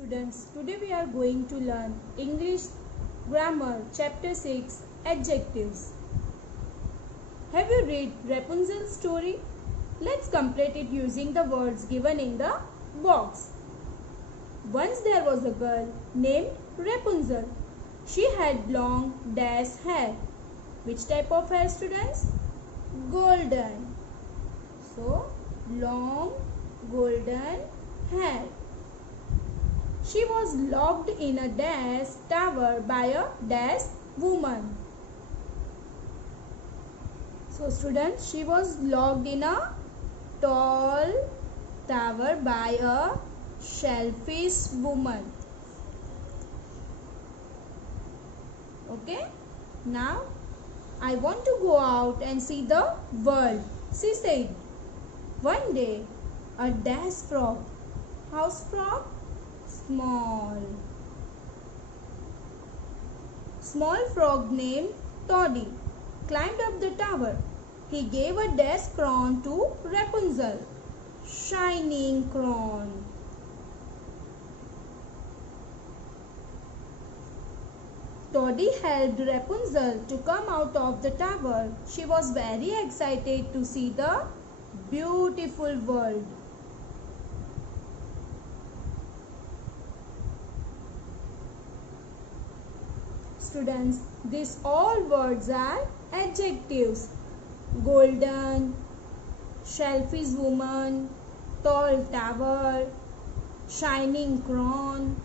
Students, today we are going to learn English Grammar Chapter 6 Adjectives. Have you read Rapunzel's story? Let's complete it using the words given in the box. Once there was a girl named Rapunzel. She had long hair. Which type of hair, students? Golden. So, long golden hair. She was locked in a tower by a woman. So students, she was locked in a tall tower by a shellfish woman. Okay. Now, I want to go out and see the world, she said. One day, a frog, house frog, small frog named Toddy climbed up the tower. He gave a crown to Rapunzel. Shining crown. Toddy helped Rapunzel to come out of the tower. She was very excited to see the beautiful world. Students, these all words are adjectives. Golden, shellfish woman, tall tower, shining crown,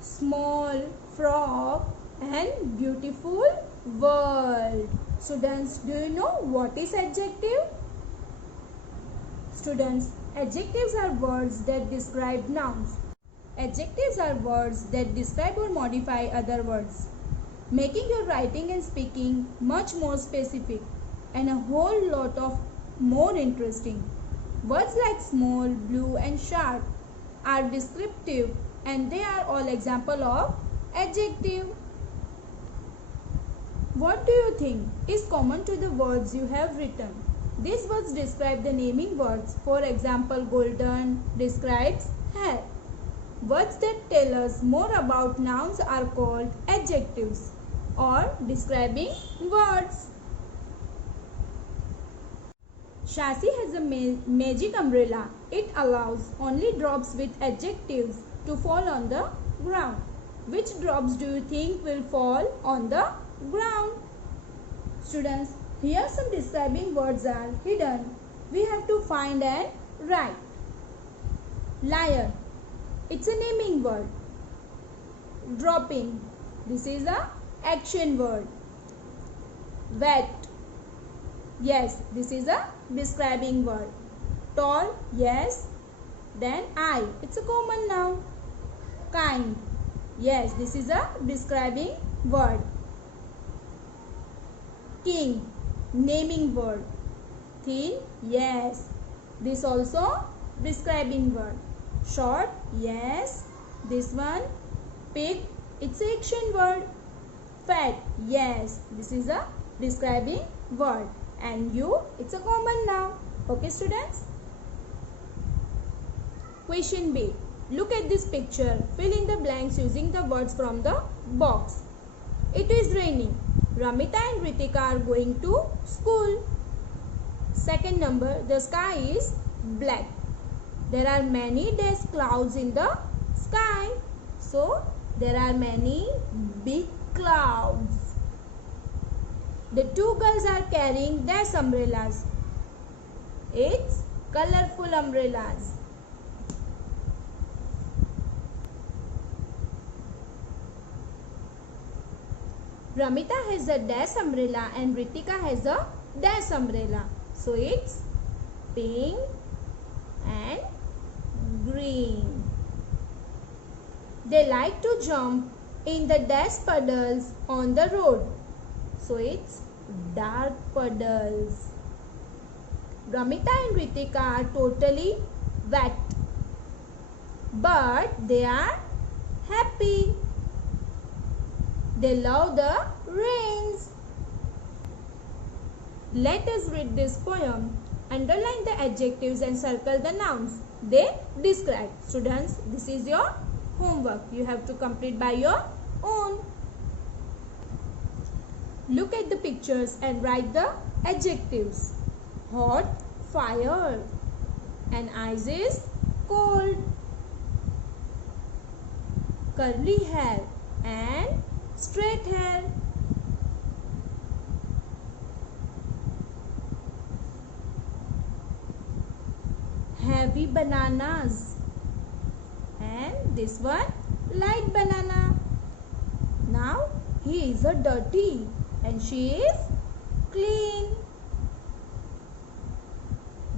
small frog and beautiful world. Students, do you know what is adjective? Students, adjectives are words that describe nouns. Adjectives are words that describe or modify other words, making your writing and speaking much more specific and a whole lot of more interesting. Words like small, blue and sharp are descriptive and they are all example of adjective. What do you think is common to the words you have written? These words describe the naming words. For example, golden describes hair. Words that tell us more about nouns are called adjectives or describing words. Shashi has a magic umbrella. It allows only drops with adjectives to fall on the ground. Which drops do you think will fall on the ground? Students, here some describing words are hidden. We have to find and write. Liar. It's a naming word. Dropping. This is a action word. Wet. Yes, this is a describing word. Tall. Yes. Then I. It's a common noun. Kind. Yes, this is a describing word. King. Naming word. Thin. Yes. This also describing word. Short, yes. This one, pig, it's an action word. Fat, yes. This is a describing word. And you, it's a common noun. Okay, students? Question B. Look at this picture. Fill in the blanks using the words from the box. It is raining. Ramita and Ritika are going to school. Second number, the sky is black. There are many clouds in the sky. So, there are many big clouds. The two girls are carrying umbrellas. It's colorful umbrellas. Ramita has a umbrella and Ritika has a umbrella. So, it's pink and green. They like to jump in the puddles on the road. So it's dark puddles. Ramita and Ritika are totally wet. But they are happy. They love the rains. Let us read this poem. Underline the adjectives and circle the nouns they describe. Students, this is your homework. You have to complete by your own. Look at the pictures and write the adjectives. Hot, fire, and ice is cold. Curly hair and straight hair. Heavy bananas, and this one light banana. Now he is a dirty and she is clean.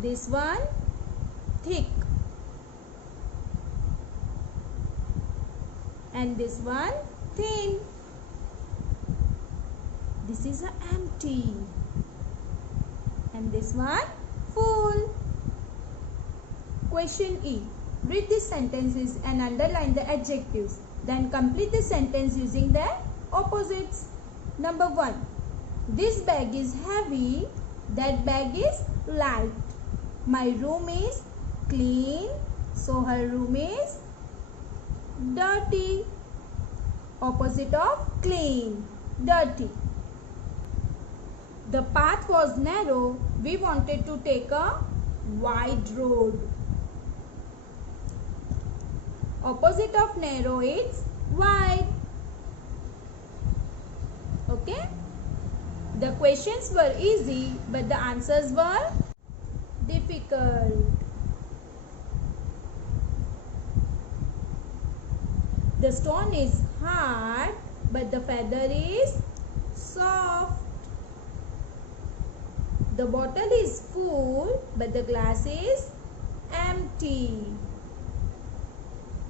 This one thick and this one thin. This is a empty and this one full. Question E. Read these sentences and underline the adjectives. Then complete the sentence using their opposites. Number 1. This bag is heavy. That bag is light. My room is clean. So her room is dirty. Opposite of clean, dirty. The path was narrow. We wanted to take a wide road. Opposite of narrow is wide. Okay. The questions were easy, but the answers were difficult. The stone is hard, but the feather is soft. The bottle is full, but the glass is empty.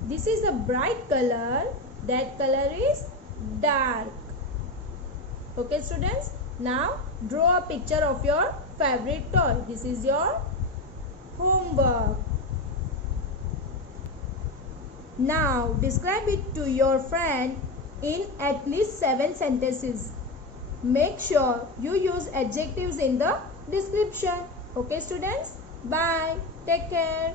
This is a bright color. That color is dark. Okay, students. Now, draw a picture of your favorite toy. This is your homework. Now, describe it to your friend in at least 7 sentences. Make sure you use adjectives in the description. Okay, students? Bye. Take care.